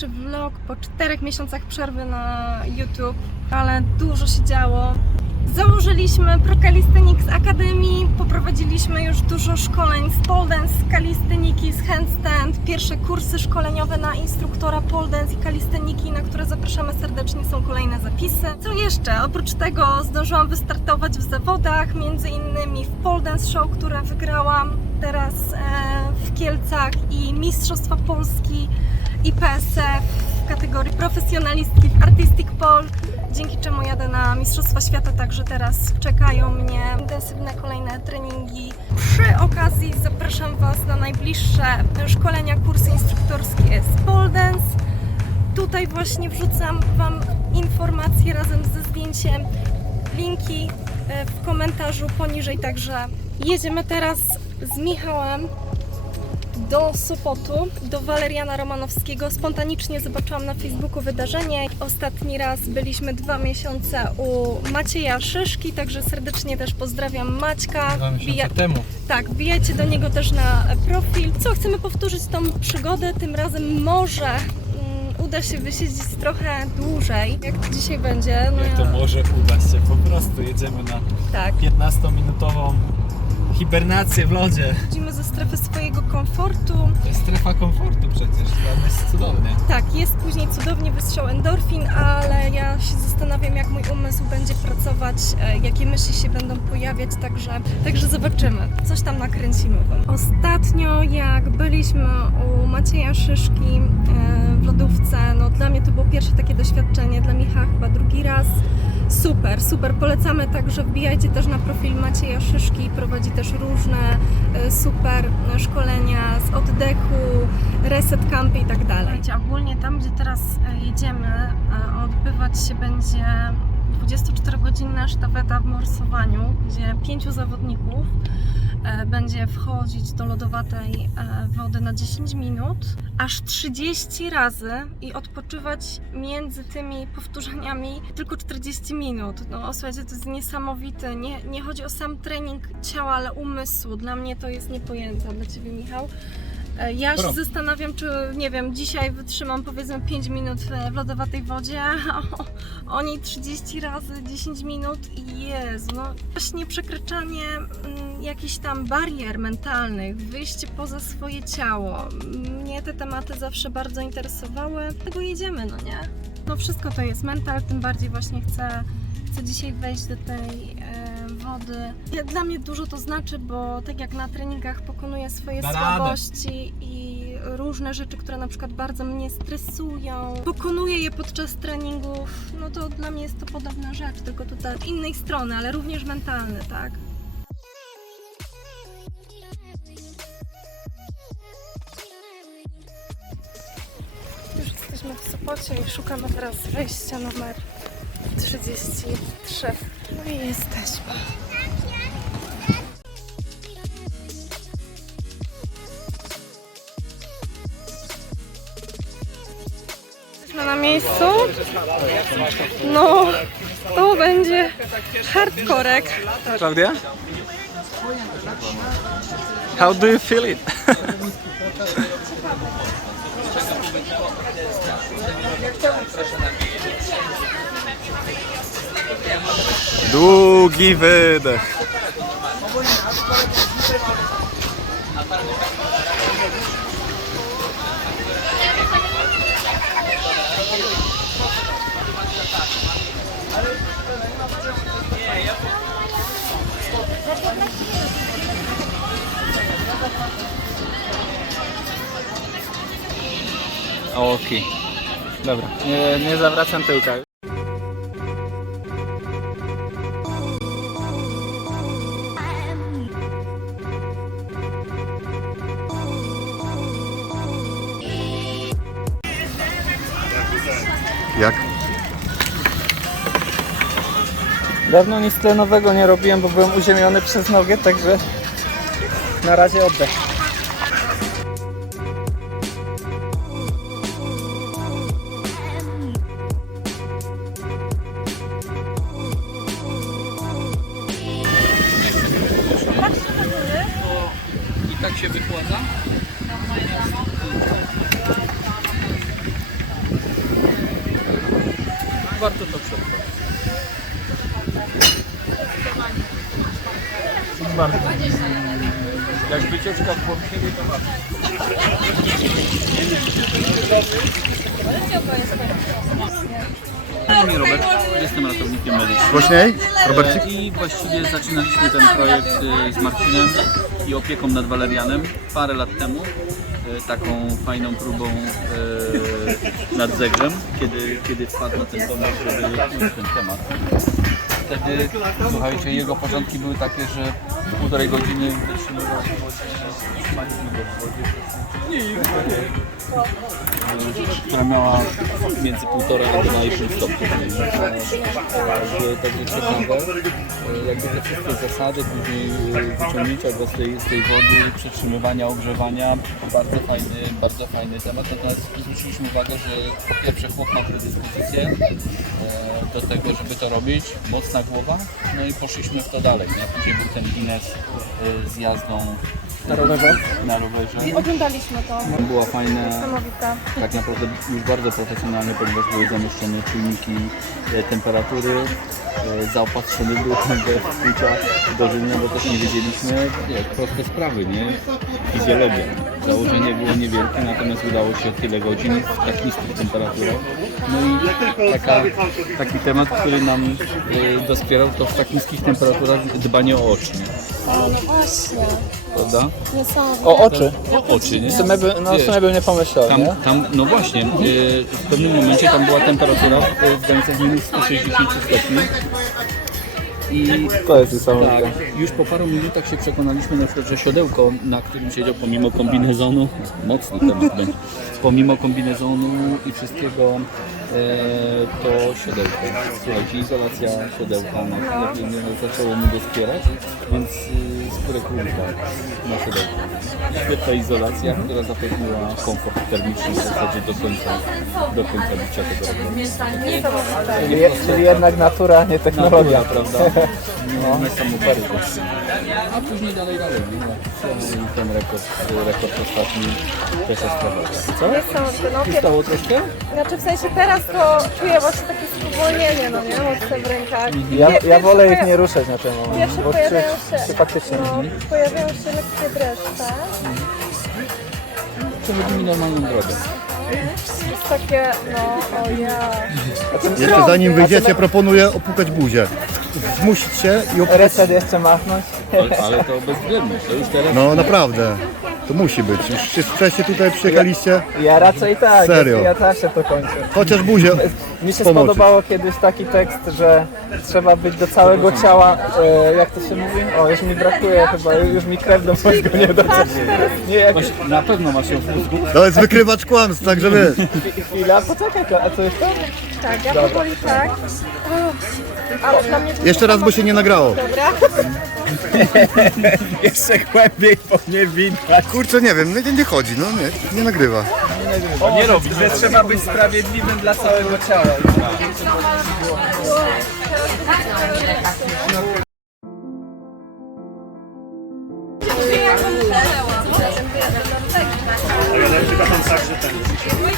pierwszy vlog po czterech miesiącach przerwy na YouTube, ale dużo się działo. Założyliśmy Pro Calisthenics Academy, poprowadziliśmy już dużo szkoleń z pole dance, z calisthenics, z handstand, pierwsze kursy szkoleniowe na instruktora pole dance i calisthenics, na które zapraszamy serdecznie, są kolejne zapisy. Co jeszcze? Oprócz tego zdążyłam wystartować w zawodach, między innymi w pole dance show, które wygrałam teraz e, w Kielcach i Mistrzostwa Polski i PSF w kategorii profesjonalistki w Artistic Pole dzięki czemu jadę na Mistrzostwa Świata, także teraz czekają mnie intensywne kolejne treningi. Przy okazji zapraszam Was na najbliższe szkolenia, kursy instruktorskie z pole dance. Tutaj właśnie wrzucam Wam informacje razem ze zdjęciem, linki e, w komentarzu poniżej, także jedziemy teraz z Michałem do Sopotu, do Waleriana Romanowskiego. Spontanicznie zobaczyłam na Facebooku wydarzenie. Ostatni raz byliśmy dwa miesiące u Macieja Szyszki, także serdecznie też pozdrawiam Maćka. Dwa miesiące Wbija- temu. tak, wbijajcie do niego też na profil. Co, chcemy powtórzyć tą przygodę, tym razem może mm, uda się wysiedzieć trochę dłużej. Jak to dzisiaj będzie? No Jak to może udać się? Po prostu jedziemy na tak. 15-minutową hibernację w lodzie. Chodzimy ze strefy swojego komfortu. To jest strefa komfortu przecież, tam jest cudownie. Tak, jest później cudownie wystrzał endorfin, ale ja się zastanawiam, jak mój umysł będzie pracować, e, jakie myśli się będą pojawiać, także, także zobaczymy. Coś tam nakręcimy Wam. Ostatnio, jak byliśmy u Macieja Szyszki pierwsze takie doświadczenie, dla Michała chyba drugi raz. Super, super. Polecamy także, wbijajcie też na profil Macieja Szyszki, prowadzi też różne e, super e, szkolenia z oddechu, reset campy i tak dalej. Ogólnie tam, gdzie teraz e, jedziemy, odbywać się będzie 24-godzinna sztafeta w morsowaniu, gdzie pięciu zawodników będzie wchodzić do lodowatej e, wody na 10 minut, aż 30 razy i odpoczywać między tymi powtórzeniami tylko 40 minut. No słuchajcie, to jest niesamowite. Nie, nie chodzi o sam trening ciała, ale umysłu. Dla mnie to jest niepojęte. Dla Ciebie, Michał? E, Ja się zastanawiam, czy nie wiem, dzisiaj wytrzymam powiedzmy 5 minut e, w lodowatej wodzie, a o- oni 30 razy 10 minut i Jezu, no właśnie przekraczanie mm, jakichś tam barier mentalnych, wyjście poza swoje ciało. Mnie te tematy zawsze bardzo interesowały, dlatego jedziemy, no nie? No wszystko to jest mental, tym bardziej właśnie chcę, chcę dzisiaj wejść do tej wody. Dla mnie dużo to znaczy, bo tak jak na treningach pokonuję swoje Da radę. słabości i różne rzeczy, które na przykład bardzo mnie stresują, pokonuję je podczas treningów, no to dla mnie jest to podobna rzecz, tylko tutaj z innej strony, ale również mentalny, tak? Już jesteśmy w Sopocie i szukamy teraz wejścia numer 33. No i jesteśmy. Jesteśmy na miejscu. No, to będzie hardkorek. Klaudia? How do you feel it? Długi wydech. Okej. Dobra, nie, nie zawracam tyłka. Dawno nic tlenowego nie robiłem, bo byłem uziemiony przez nogę, także na razie oddech. I tak się wykłada. warto to przetrwać. Bardzo. Jak wycieczka Robert, jestem ratownikiem medycznym. Głośniej? Robercik? I właściwie zaczynaliśmy ten projekt y, z Marcinem i opieką nad Walerianem parę lat temu. y, Taką fajną próbą y, nad zegrem, kiedy, kiedy wpadł na ten pomysł, żeby ten temat. Wtedy, słuchajcie, jego początki były takie, że półtorej godziny wytrzymywał w w y, która miała między półtora a 2,5 stopnia. Także ciekawe. Jakby te wszystkie zasady, później e, wyciągnięcia go z tej, z tej wody, przetrzymywania, ogrzewania, bardzo fajny, bardzo fajny temat. Natomiast zwróciliśmy uwagę, że po pierwsze chłop ma predyspozycję e, do tego, żeby to robić, mocna głowa, no i poszliśmy w to dalej. Nie? Później był ten Guinness e, z jazdą Na rowerze? na rowerze. Oglądaliśmy to. Fajne, Niesamowite. tak naprawdę już bardzo profesjonalnie, ponieważ były zamieszczone czujniki e, temperatury, e, zaopatrzony był we wkrycia dożylne, bo też nie wiedzieliśmy, wiesz, proste sprawy, nie? Fizjologia. Założenie było niewielkie, natomiast udało się tyle godzin w tak niskich temperaturach. No i taka, taki temat, który nam doskwierał, to w tak niskich temperaturach dbanie o oczy, no właśnie. prawda? Niesamowite. O oczy. O oczy, nie? W sumie, by, no, w Wiesz, sumie bym nie pomyślał, Tam, nie? tam, no właśnie, y, w pewnym momencie tam była temperatura y, w granicach minus 160 stopni. I To jest niesamowite. tak, już po paru minutach się przekonaliśmy na przykład, że siodełko, na którym siedział pomimo kombinezonu, mocny temat będzie, pomimo kombinezonu i wszystkiego, e, to siodełko. Słuchajcie, izolacja siodełka na chwilę nie zaczęło mu dospierać, więc y, skórę kurwa na siodełko. Świetna izolacja, która zapewniła komfort termiczny w zasadzie do końca, do końca bicia tego roweru. Czyli, czyli jednak natura, nie technologia. Natura, prawda? No, niesamowite. A później dalej, dalej. No, ten rekord, rekord ostatni też jest. Co? Niesamowite. No, pier... Stało troszkę? Znaczy w sensie teraz to czuję właśnie takie spowolnienie, no nie? Mocne w rękach. Ja, Pier- ja wolę ich nie ruszać na ten moment, Pierwsze bo pojawiają czy, się- czy faktycznie... No, pojawiają się lekkie dreszcze. Przechodzimy normalną drogę. Jest takie, no, o ja. Jeszcze zanim wyjdziecie, proponuję opukać buzię. Zmusić się i opukać. Reset jeszcze machnąć. Ale, ale to bezwzględnie. To już teraz No naprawdę. To musi być. Już się wcześniej tutaj przyjechaliście. Ja raczej tak, Serio? ja zawsze to kończę. Chociaż buzię Mi się pomocy. spodobało kiedyś taki tekst, że trzeba być do całego ciała, e, jak to się mówi? O, już mi brakuje chyba, już mi krew do mózgu nie dotrze. Nie, jak Właśnie, na pewno masz ją w mózgu. To jest wykrywacz kłamstw, także wiesz. chwila, poczekaj, a co jest to? Tak, ja powoli tak. Ale dla mnie to Jeszcze raz, bo się nie nagrało. Dobra. Jeszcze głębiej po nie widać. Kurczę, nie wiem, nie, nie chodzi, no nie, nie nagrywa. nie robi. Że trzeba być sprawiedliwym dla całego ciała.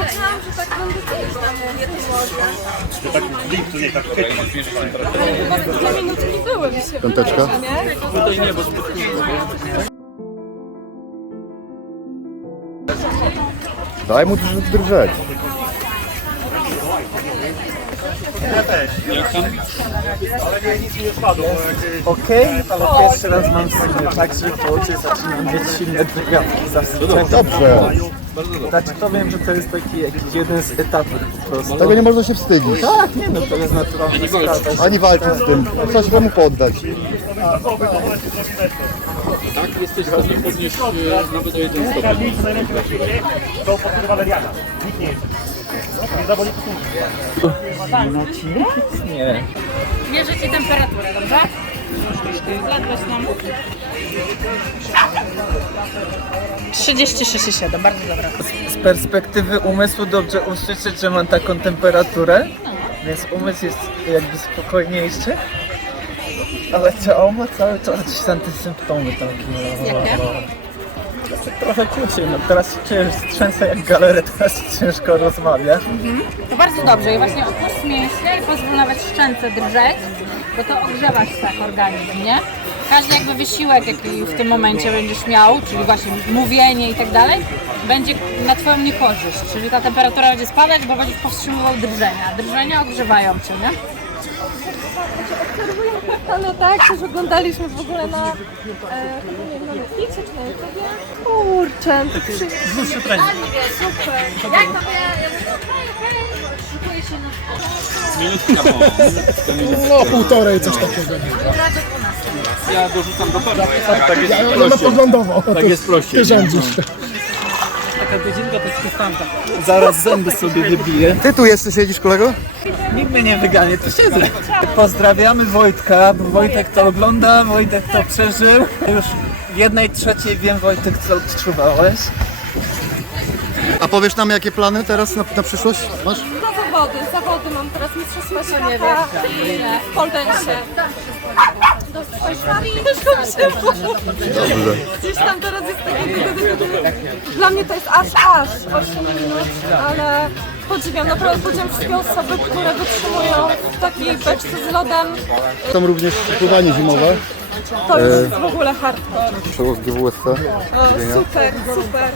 Myślałam, że tak będę kiedyś tam nie to Dwie minutki były, mi się Piąteczka? nie? Tutaj nie, bo Daj mu drż- drżeć. Jak tam? Okej, ale pierwszy raz mam sobie tak, że w oczy zaczynam mieć silne drgawki zawsze. Dobrze. Znaczy to wiem, że to jest taki jakiś jeden z etapów po prostu. Tego nie można się wstydzić. Tak, nie no, to jest naturalna sprawa. Ani walczyć z tym. Coś temu poddać. Tak, jesteś w stanie podnieść e, nawet o jeden stopień. Nikt nie jest. Nie zawodzi Nie. Mierzę Ci temperaturę, dobrze? Ledwo znam. 36,7, bardzo dobra. Z perspektywy umysłu dobrze usłyszeć, że mam taką temperaturę, więc umysł jest jakby spokojniejszy. Ale ciało ma cały czas jakieś antysymptomy takie. Jakie? Trochę kłóci, no teraz się trzęsę jak galerę, teraz ciężko rozmawia. To bardzo dobrze i właśnie odpuść mięśnie i pozwól nawet szczęce drżeć, bo to ogrzewasz tak organizm, nie? Każdy jakby wysiłek, jaki w tym momencie będziesz miał, czyli właśnie mówienie i tak dalej, będzie na Twoją niekorzyść, czyli ta temperatura będzie spadać, bo będziesz powstrzymywał drżenia. Drżenia odgrzewają Cię, nie? Ale tak, też oglądaliśmy w ogóle na, e, nie wiem, na Netflixie czy na YouTubie. Kurczę, to przy... Dłuższy trening. Super. Jak na Minutka, No półtorej coś takiego. ja dorzucam do pewno. Tak jest Ja ona poglądowo. Tak jest prościej. Ty rządzisz. Taka godzinka to jest przystanta. Zaraz zęby sobie wybiję. Ty tu jeszcze siedzisz, kolego? Nikt mnie nie wyganie, tu siedzę. Pozdrawiamy Wojtka, bo Wojtek to ogląda, Wojtek to przeżył. Już w jednej trzeciej wiem Wojtek co odczuwałeś. A powiesz nam jakie plany teraz na, na przyszłość masz? Na zawody, zawody mam teraz mistrzostwa świata i w poldensie. Dobrze. Gdzieś tam teraz jest taki... Dla mnie to jest aż, aż 8 minut, ale podziwiam, naprawdę podziwiam wszystkie osoby, które wytrzymują w takiej beczce z lodem. Tam również pływanie zimowe. To jest w ogóle hardcore. Przełóz GWSC. O, super, super.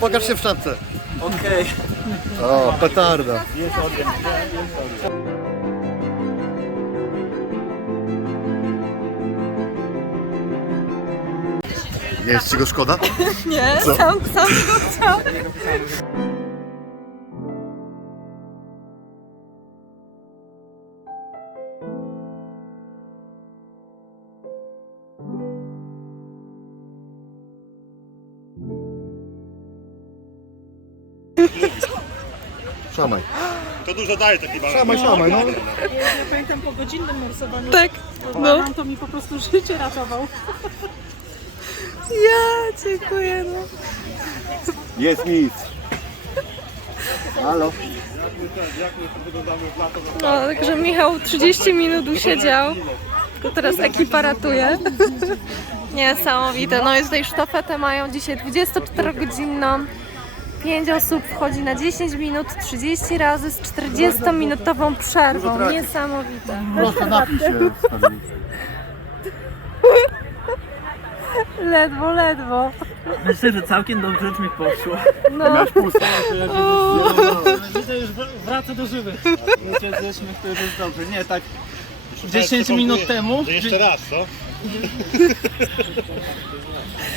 Pokaż się w szapce. Okej. O, petarda. Nie jest ci go szkoda? Nie, Co? sam, sam go chciał. Dużo daje taki balon. Szamaj, szamaj, no. Pamiętam po godzinnym morsowaniu. Tak, no. To mi po prostu życie ratował. Ja dziękuję. No. Jest nic. Halo. No, także Michał 30 minut usiedział, tylko teraz ekipa ratuje. Niesamowite. No i tutaj sztafetę mają dzisiaj 24-godzinną. 5 osób wchodzi na 10 minut, 30 razy z 40-minutową przerwą. Niesamowite. Proszę napij się. stary. Ledwo, ledwo. Myślę, że całkiem dobrze mi poszło. No. Miałeś puls. Widzę, już wraca do żywych. Jesteśmy, który jest dobrze. Nie, tak 10 minut temu, Że jeszcze raz, co?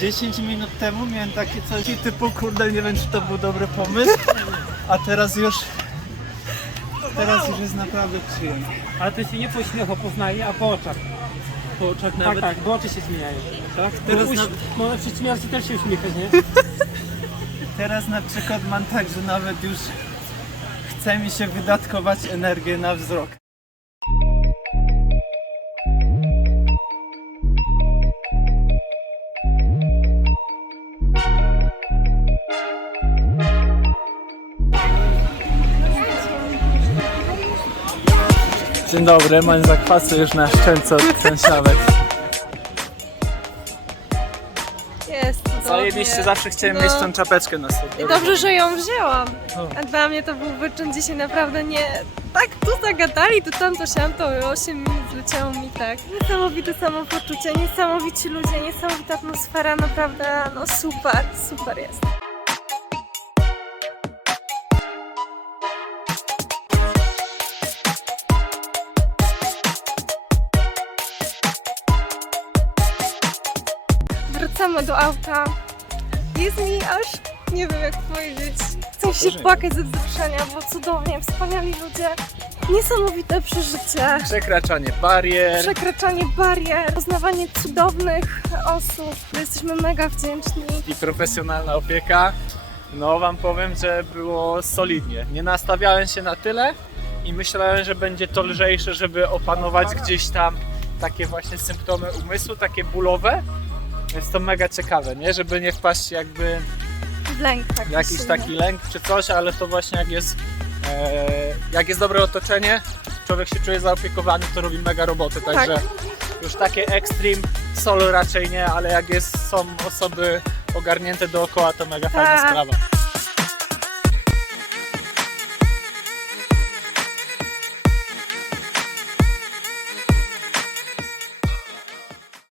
10 minut temu miałem takie coś typu, kurde, nie wiem czy to był dobry pomysł, a teraz już, teraz już jest naprawdę przyjemnie. Ale to się nie po śmiechu poznaje, a po oczach. Po oczach Tak, nawet, tak, bo oczy się zmieniają. tak? Teraz Teraz, na, Może przy śmierci też się uśmiechać, nie? teraz na przykład mam tak, że nawet już chce mi się wydatkować energię na wzrok. Dzień dobry, mam zakwasy już na szczęce od trzęsiawek. Jest Zajebiście, zawsze chciałem No. mieć tą czapeczkę na sobie. I dobrze, że ją wzięłam. A dla mnie to był wyczyn dzisiaj naprawdę nie... Tak tu zagadali, tu tam, to siam, to 8 minut zleciało mi tak. Niesamowite samopoczucie, niesamowici ludzie, niesamowita atmosfera, naprawdę no super, super jest. Wracamy do auta. Jest mi aż, nie wiem jak powiedzieć, chcę się płakać ze wzruszenia, bo cudownie, wspaniali ludzie. Niesamowite przeżycie. Przekraczanie barier. Przekraczanie barier, poznawanie cudownych osób. Jesteśmy mega wdzięczni. i profesjonalna opieka, no wam powiem, że było solidnie. Nie nastawiałem się na tyle i myślałem, że będzie to lżejsze, żeby opanować gdzieś tam takie właśnie symptomy umysłu, takie bólowe. Jest to mega ciekawe, nie? Żeby nie wpaść jakby W lęk taki jakiś silny. taki lęk czy coś, ale to właśnie jak jest, e, jak jest dobre otoczenie, człowiek się czuje zaopiekowany, to robi mega robotę, także już takie extreme solo raczej nie, ale jak jest, są osoby ogarnięte dookoła, to mega fajna Tak. sprawa.